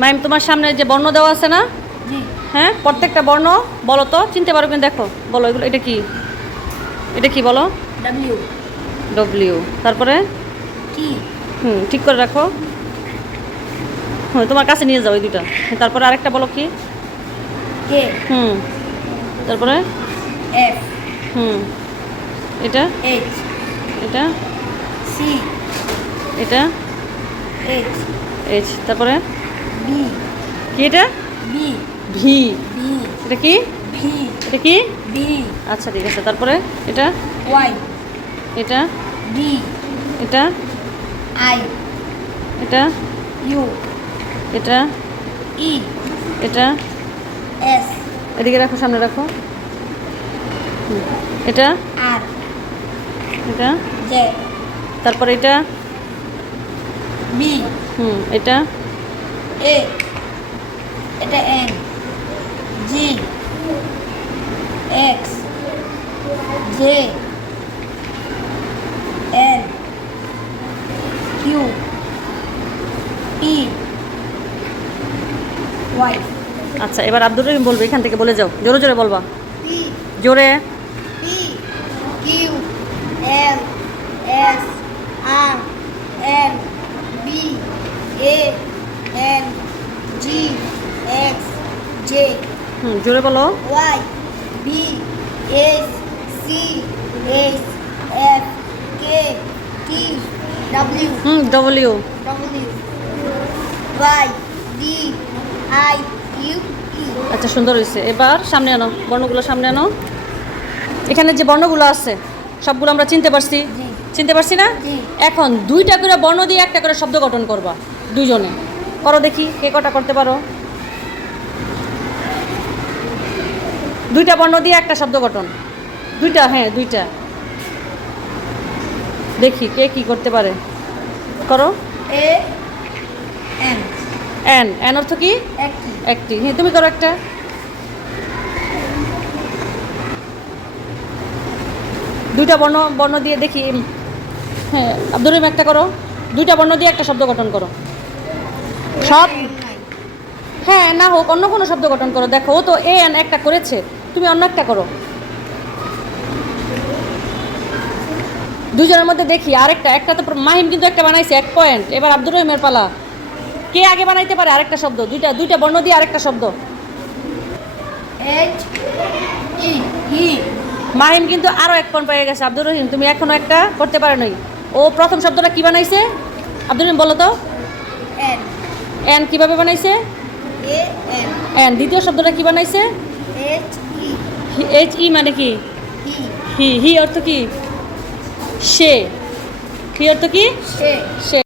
Mime তোমার সামনে যে বর্ণ দেওয়া আছে না? জি। হ্যাঁ, প্রত্যেকটা বর্ণ বলো তো, চিনতে পারো কিনা দেখো। বলো এগুলো, এটা কি? এটা কি বলো? ডব্লিউ। ডব্লিউ। তারপরে টি। ঠিক করে রাখো। তোমার কাছে নিয়ে যাও এই দুটা। তারপরে আরেকটা বলো কি? কে। তারপরে এফ। এটা এইচ। এটা সি। এটা এইচ। এইচ। তারপরে বি। কি এটা? বি। ভি। বি। এটা কি? ভি। এটা কি? বি। আচ্ছা ঠিক আছে। তারপরে এটা ওয়াই। এটা ডি। এটা আই। এটা ইউ। এটা ই। এটা এস। এদিকে রাখো, সামনে রাখো। এটা আর। এটা জে। তারপরে এটা বি। এটা এ। এটা এন। জি। এক্স। জে। এল। কিউ। পি। ওয়াই। আচ্ছা, এবার আব্দুর রহিম বলবে, এখান থেকে বলে যাও, জোরে জোরে বলবা, পি। জোরে। P. Q. L. S. R. N. B. A. N. G. X. J. জোরে বলো। Y. B. S. C. S. F. K. T. W. W. W. Y. D. I. U. E. আচ্ছা, সুন্দর হয়েছে। এবার সামনে আনো, বর্ণগুলো সামনে আনো। এখানে যে বর্ণগুলো আছে সবগুলো আমরা চিনতে পারছি? জি। চিনতে পারছি না? জি। এখন দুইটা করে বর্ণ দিয়ে একটা করে শব্দ গঠন করবা দুইজনে। করো দেখি কে কটা করতে পারো। দুইটা বর্ণ দিয়ে একটা শব্দ গঠন। দুইটা, হ্যাঁ দুইটা। দেখি কে কি করতে পারে। করো। এ। এন। এন। এন অর্থ কি? একটি। একটি। হ্যাঁ, তুমি করো একটা। দুইটা বর্ণ বর্ণ দিয়ে দেখি। হ্যাঁ, আব্দুর রহিম একটা করো। দুইটা বর্ণ দিয়ে একটা শব্দ গঠন করো। সব, হ্যাঁ না হোক অন্য কোনো শব্দ গঠন করো। দেখো ও তো এ এন একটা করেছে, তুমি অন্য একটা করো। দুজনের মধ্যে দেখি আরেকটা। একটা তো মাহিম কিন্তু একটা বানাইছে 1 পয়েন্ট। এবার আব্দুর রহিমের পালা। কে আগে বানাইতে পারে আরেকটা শব্দ? দুইটা দুইটা বর্ণ দিয়ে আরেকটা শব্দ। এইচ। ই। ই। মাহিম কিন্তু আরও 1 পয়েন্ট পেয়ে গেছে। আব্দুর রহিম তুমি এখনো একটা করতে পারো নাই। ও প্রথম শব্দটা কি বানাইছে? আব্দুর রহিম বলো তো। এন। এন কিভাবে বানাইছে? এ। এন। এন। দ্বিতীয় শব্দটা কি বানাইছে? এইচ। ই। এইচ ই মানে কি? হি। হি। হি অর্থ কি? সে। হি অর্থ কি? সে। সে।